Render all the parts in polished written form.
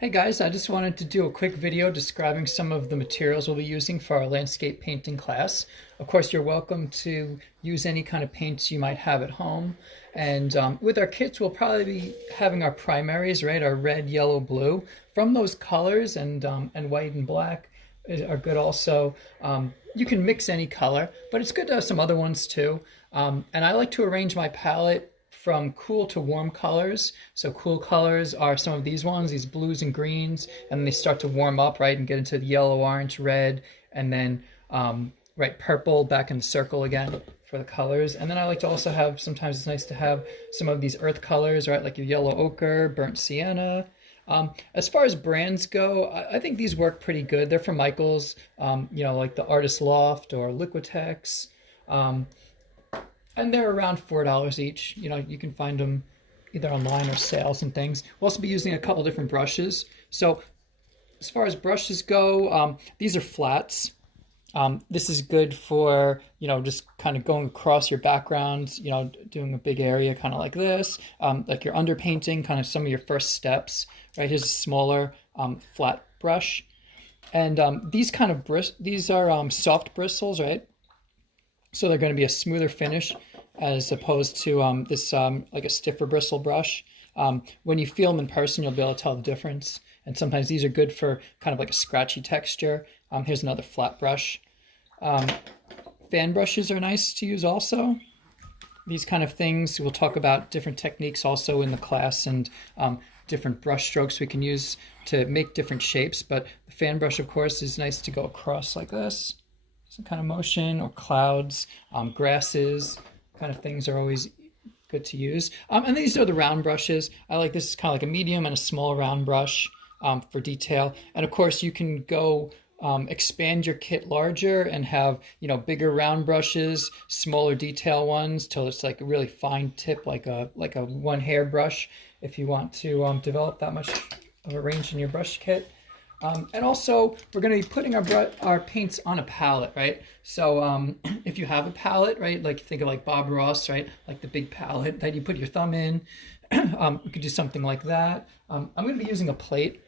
Hey guys, I just wanted to do a quick video describing some of the materials we'll be using for our landscape painting class. Of course, you're welcome to use any kind of paints you might have at home. And with our kits, we'll probably be having our primaries, right? Our red, yellow, blue. From those colors and white and black are good also. You can mix any color, but it's good to have some other ones too. And I like to arrange my palette from cool to warm colors. So cool colors are some of these ones, these blues and greens, and then they start to warm up, right, and get into the yellow, orange, red, and then right, purple back in the circle again for the colors. And then I like to also have, sometimes it's nice to have some of these earth colors, right, like your yellow ochre, burnt sienna. As far as brands go, I think these work pretty good. They're from Michaels, like the Artist Loft or Liquitex. And they're around $4 each. You can find them either online or sales and things. We'll also be using a couple different brushes. So as far as brushes go, these are flats. This is good for, just kind of going across your background, doing a big area kind of like this, like you're underpainting, kind of some of your first steps, right? Here's a smaller flat brush. And these kind of these are soft bristles, right? So they're going to be a smoother finish as opposed to this like a stiffer bristle brush. When you feel them in person, you'll be able to tell the difference. And sometimes these are good for kind of like a scratchy texture. Here's another flat brush. Fan brushes are nice to use also. These kind of things, we'll talk about different techniques also in the class and different brush strokes we can use to make different shapes. But the fan brush, of course, is nice to go across like this. Some kind of motion, or clouds, grasses, kind of things are always good to use. And these are the round brushes. I like this is kind of like a medium and a small round brush for detail. And of course you can go expand your kit larger and have, bigger round brushes, smaller detail ones till it's like a really fine tip, like a one hair brush if you want to develop that much of a range in your brush kit. And also, we're going to be putting our paints on a palette, right? So if you have a palette, right, like think of like Bob Ross, right, like the big palette that you put your thumb in, we could do something like that. I'm going to be using a plate.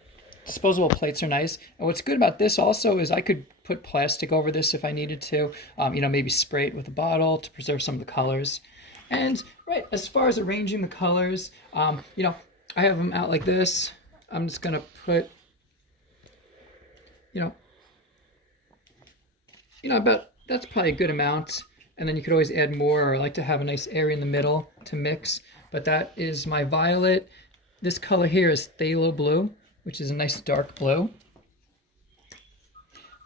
Disposable plates are nice. And what's good about this also is I could put plastic over this if I needed to, maybe spray it with a bottle to preserve some of the colors. And right, as far as arranging the colors, I have them out like this. I'm just going to put about, that's probably a good amount. And then you could always add more, or I like to have a nice area in the middle to mix. But that is my violet. This color here is phthalo blue, which is a nice dark blue.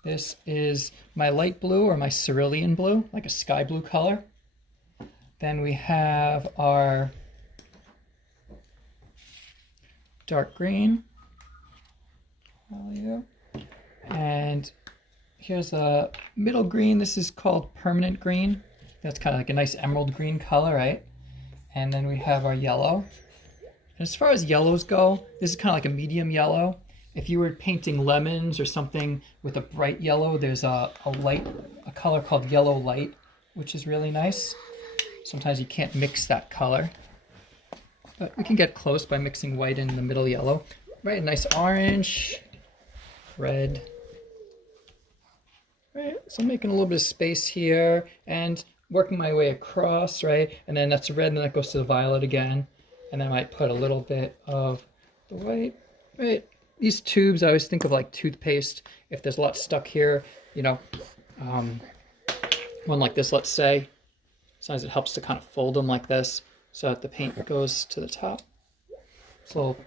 This is my light blue, or my cerulean blue, like a sky blue color. Then we have our dark green. And here's a middle green. This is called permanent green. That's kind of like a nice emerald green color, right? And then we have our yellow. And as far as yellows go, this is kind of like a medium yellow. If you were painting lemons or something with a bright yellow, there's a color called yellow light, which is really nice. Sometimes you can't mix that color, but we can get close by mixing white in the middle yellow. Right, a nice orange, red. Right, so I'm making a little bit of space here and working my way across, right? And then that's red, and then that goes to the violet again. And then I might put a little bit of the white, right? These tubes, I always think of like toothpaste. If there's a lot stuck here, one like this, let's say. Sometimes it helps to kind of fold them like this so that the paint goes to the top. So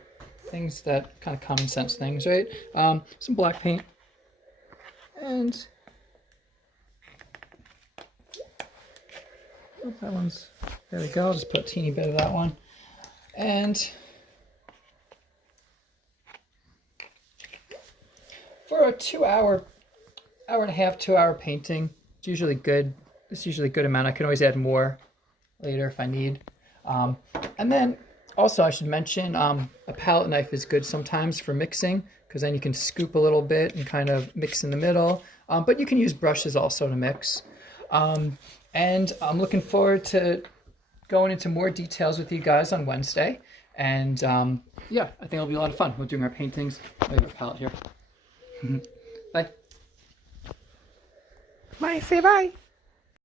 things that kind of common sense things, right? Some black paint. And oh, that one's, there we go. I'll just put a teeny bit of that one. And for a 2-hour, hour and a half, 2-hour painting, it's usually good. It's usually a good amount. I can always add more later if I need. And then also I should mention a palette knife is good sometimes for mixing, because then you can scoop a little bit and kind of mix in the middle. But you can use brushes also to mix. And I'm looking forward to going into more details with you guys on Wednesday. And yeah, I think it'll be a lot of fun. We're doing our paintings. I have our palette here. Bye. Bye, say bye.